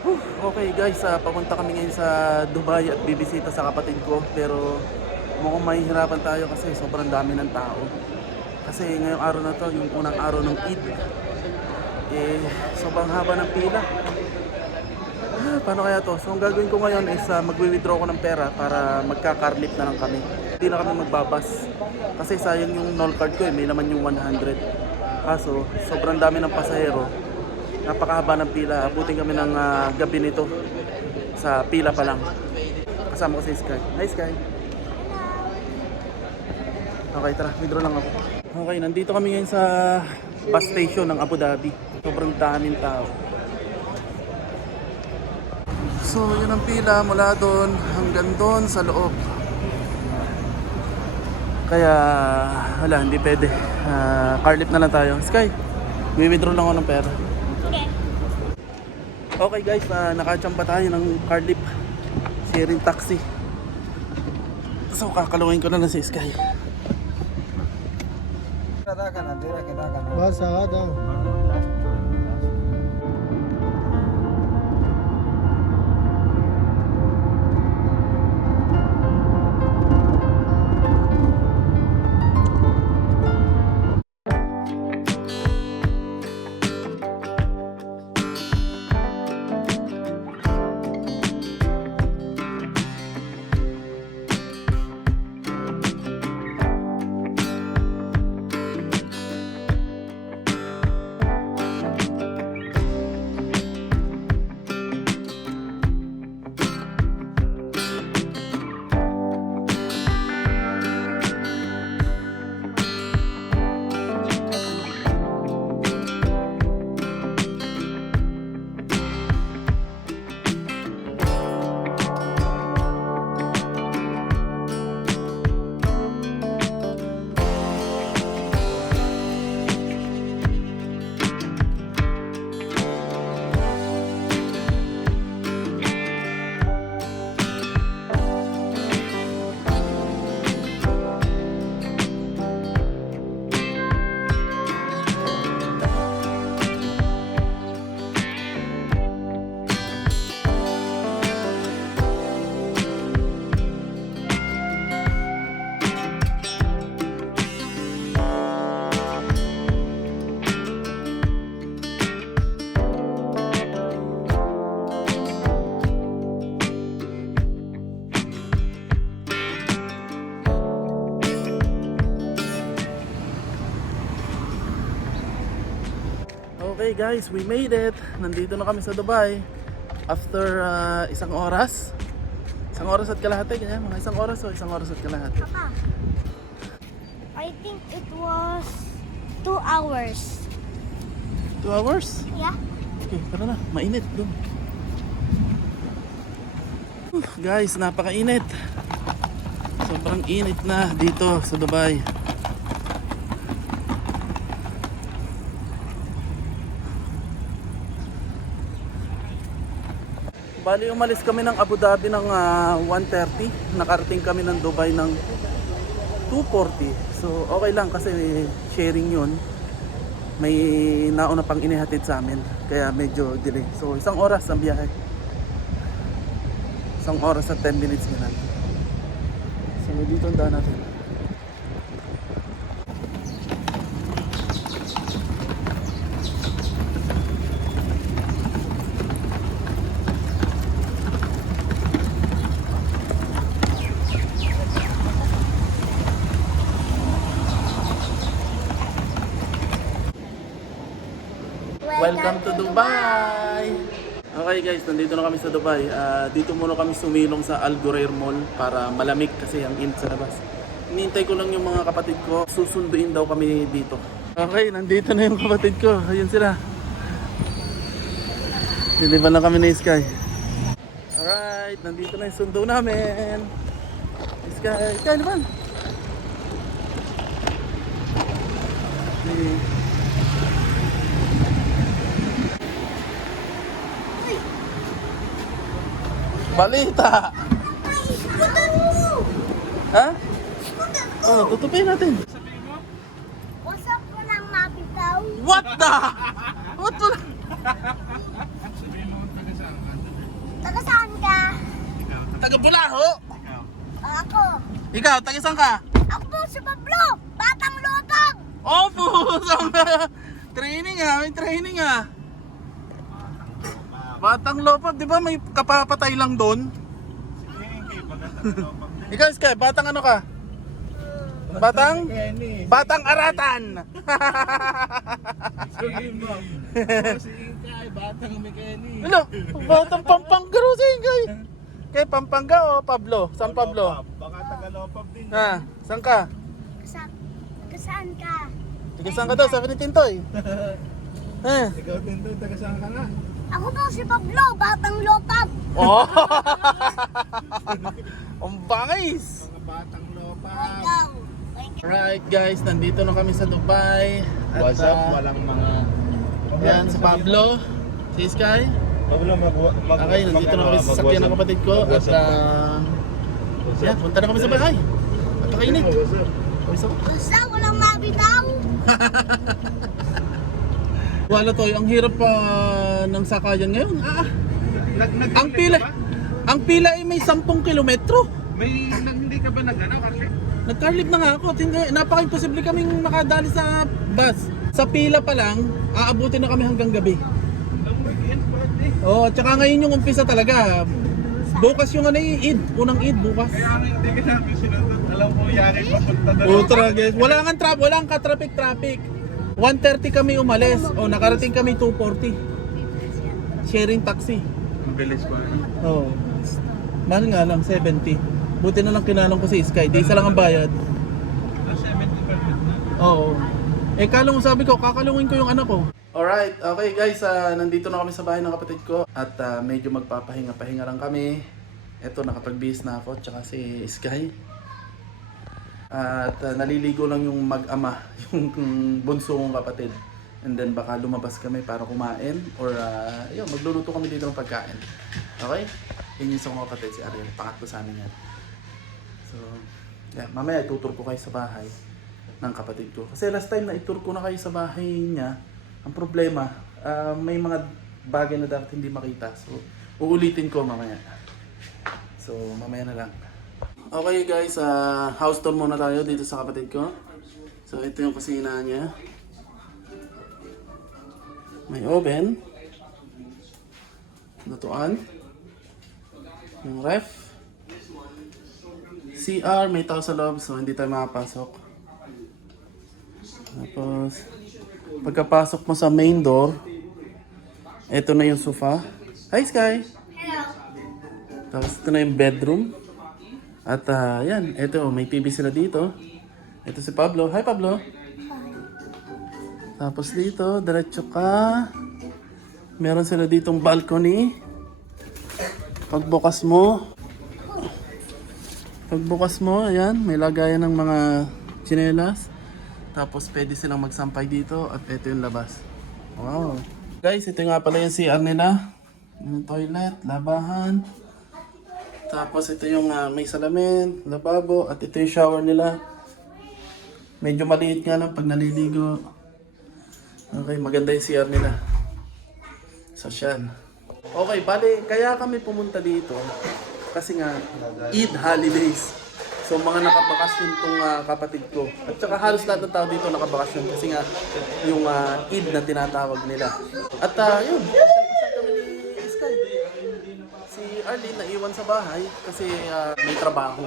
Okay guys, papunta kami ngayon sa Dubai at bibisita sa kapatid ko. Pero mukhang mahihirapan tayo kasi sobrang dami ng tao. Kasi ngayong araw na to, yung unang araw ng Eid, sobrang haba ng pila. Paano kaya to? So ang gagawin ko ngayon is magwi-withdraw ko ng pera para magka-carlip na lang kami. Hindi na kami magbabas. Kasi sayang yung NOL card ko may laman yung 100. Kaso sobrang dami ng pasahero. Napakahaba ng pila. Abutin kami ng gabi nito. Sa pila pa lang. Kasama ko si Sky. Hi Sky. Okay, tara. Withdraw lang ako. Okay, nandito kami ngayon sa bus station ng Abu Dhabi. Sobrang daming tao. So, yun ang pila mula doon hanggang doon sa loob. Kaya, wala, hindi pwede. Carlip na lang tayo. Sky, withdraw lang ako ng pera. Okay. Okay guys, nakachamba tayo ng carlip. Sharing taxi. So, kakalungin ko na lang si Sky. बस आ जाओ Okay guys, we made it. Nandito na kami sa Dubai. After isang oras. Isang oras at kalahati, ganyan. Mga isang oras o isang oras at kalahati. Papa, I think it was 2 hours. 2 hours? Yeah? Okay, tara na. Mainit doon. Guys, napakainit. Sobrang init na dito sa Dubai. Bali, umalis kami ng Abu Dhabi ng 1:30. Nakarating kami ng Dubai ng 2:40. So, okay lang kasi sharing yun. May nauna pang inihatid sa amin. Kaya medyo delay. So, isang oras ang biyahe. Isang oras at 10 minutes na. So, dito ang daan natin. Welcome to Dubai! Okay guys, nandito na kami sa Dubai. Dito muna kami sumilong sa Al Ghurair Mall para malamig kasi ang init sa labas. Hinihintay ko lang yung mga kapatid ko. Susunduin daw kami dito. Okay, nandito na yung kapatid ko. Ayun sila. Diliban na kami ni Sky. Alright, nandito na yung sundo namin. Sky, Sky, liban! Okay. Balita! Ha? Oh, tutupin natin. What's up mo lang mabitaw? What the? What the? taga Bulaho. Ako. Ikaw, taga saan ka? Ako po si Pablo. Batang lutang. Opo, training ah, may training ah. Batang Lopab, di ba may kapapatay lang doon? Ikaw, Sky, batang ano ka? Batang? Batang Aratan! Batang mechanic. Ano? Batang Pampanga ro si Ingay. Kay Pampanga o Pablo? Saan Pablo? Baka taga-lopab din. Ha? Saan ka? Saan ka? Tiga saan ka daw? 17 to eh. Ikaw din doon, taga saan ka nga? Ako po si Pablo. Batang lutang. Oh! Ang bangis! Mga batang lopab. Ikaw. Alright guys, nandito na kami sa Dubai. At, What's up? Walang mga... yan, si Pablo, si Sky. Pablo, Okay, nandito na kami sa sasakyan ng kapatid ko. At yan, punta na kami sa bahay. At nakainit. Basta walang mabitaw. Wala to, ang hirap pa ng sakayan ngayon. Ang pila ay may 10 kilometro. Hindi ka ba nag-ano kasi? Nag-carlip na nga ako. Napaka-imposible kaming makadali sa bus. Sa pila pa lang, aabutin na kami hanggang gabi. Ang weekend birthday. Oo, tsaka ngayon yung umpisa talaga. Bukas yung ano yung Eid, unang Eid bukas. Kaya nga hindi ka namin sinunod. Alam mo, yari papunta doon. Ultra guys, wala nga ka-traffic. 1:30 kami umalis. Nakarating kami 2:40. Sharing taxi. Ang bilis ko. Oo. Mahal nga lang, 70. Buti na lang kinalong ko si Sky, di isa lang ang bayad. 70 per na. Oo. Kalong sabi ko, kakalungin ko yung anak ko. Alright, okay guys, nandito na kami sa bahay ng kapatid ko. At medyo magpapahinga-pahinga lang kami. Eto, nakapag-bihis na ako, tsaka si Sky. At naliligo lang yung mag-ama, yung bunso kong kapatid. And then baka lumabas kami para kumain. Or yun, magluluto kami dito ng pagkain. Okay? Yun yung isang mga kapatid, si Ariel. Pangatlo sa amin yan. So, yeah, mamaya itutur ko kayo sa bahay ng kapatid ko. Kasi last time na itur ko na kayo sa bahay niya, ang problema, may mga bagay na dapat hindi makita. So, uulitin ko mamaya. So, mamaya na lang. Okay guys, house tour muna tayo dito sa kapatid ko. So, ito yung kusina niya. May oven. Lutuan. Yung ref. CR, may tao sa loob, so hindi tayo makapasok. Tapos, pagkapasok mo sa main door, ito na yung sofa. Hi Sky! Hello. Tapos ito na yung bedroom. At yan, ito, may TV sila dito. Ito si Pablo. Hi Pablo! Tapos dito, diretso ka. Meron sila ditong balcony. Pagbukas mo, ayan, may lagayan ng mga tsinelas. Tapos pwede silang magsampay dito at ito yung labas. Wow! Guys, ito nga pala yung CR nila. Yung toilet, labahan. Tapos ito yung may salamin, lababo, at ito yung shower nila. Medyo maliit nga lang pag naliligo. Okay, maganda yung CR nila. Sosyal. Okay, bale, kaya kami pumunta dito kasi nga Eid holidays. So mga nakabakasyon tong kapatid ko. At saka halos lahat ng tao dito nakabakasyon kasi nga yung Eid na tinatawag nila. At yun, pasyal kami ni Sky. Si Arlene naiwan sa bahay kasi may trabaho.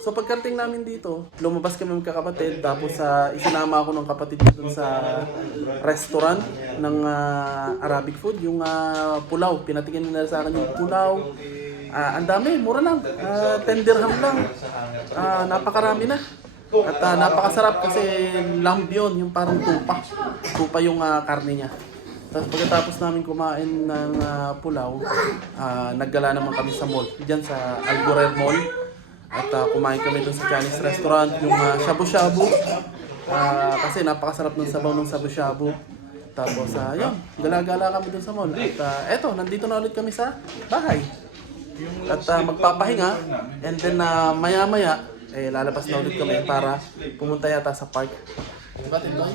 So pagkarating namin dito, lumabas kami magkakapatid. Tapos isinama ako ng kapatid ko dun sa restaurant ng Arabic food. Yung pulaw, pinatingin nila sa akin yung pulaw. Ang dami, mura lang. 10 dirham lang. Napakarami na. At napakasarap kasi lamb yun, yung parang tupa. Tupa yung karne niya. Tapos pagkatapos namin kumain ng pulaw, naggala naman kami sa mall. Diyan sa Al Ghurair Mall. At kumain kami dun sa Chinese restaurant, yung shabu-shabu. Kasi napakasarap ng sabaw ng shabu-shabu. Tapos yun, gala-gala kami dun sa mall. At eto, nandito na ulit kami sa bahay. At magpapahinga, and then maya-maya, lalabas na ulit kami para pumunta yata sa park. Diba, Tindoy?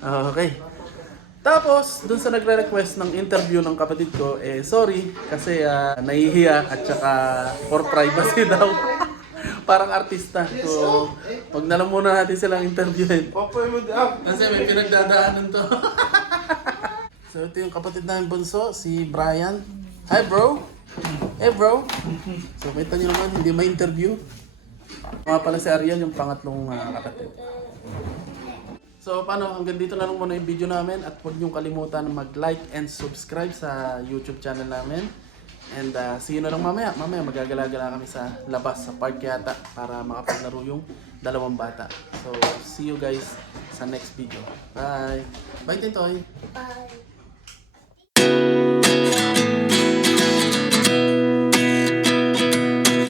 Okay. Tapos, dun sa nagre-request ng interview ng kapatid ko, sorry, kasi nahihiya at saka for privacy daw. Parang artista. So, wag na lang muna natin silang interviewin. Popoy mo up. Kasi may pinagdadaanan to. So, ito yung kapatid namin bunso, si Brian. Hi, bro! Hey, bro! So, kita nyo naman, hindi ma-interview. Mga pala si Ariel, yung pangatlong kapatid. So, paano? Hanggang dito na lang muna yung video namin. At huwag niyong kalimutan mag-like and subscribe sa YouTube channel namin. And see you na lang mamaya. Mamaya magagala-gala kami sa labas, sa park yata, para makapaglaro yung dalawang bata. So, see you guys sa next video. Bye! Bye, Tintoy! Bye.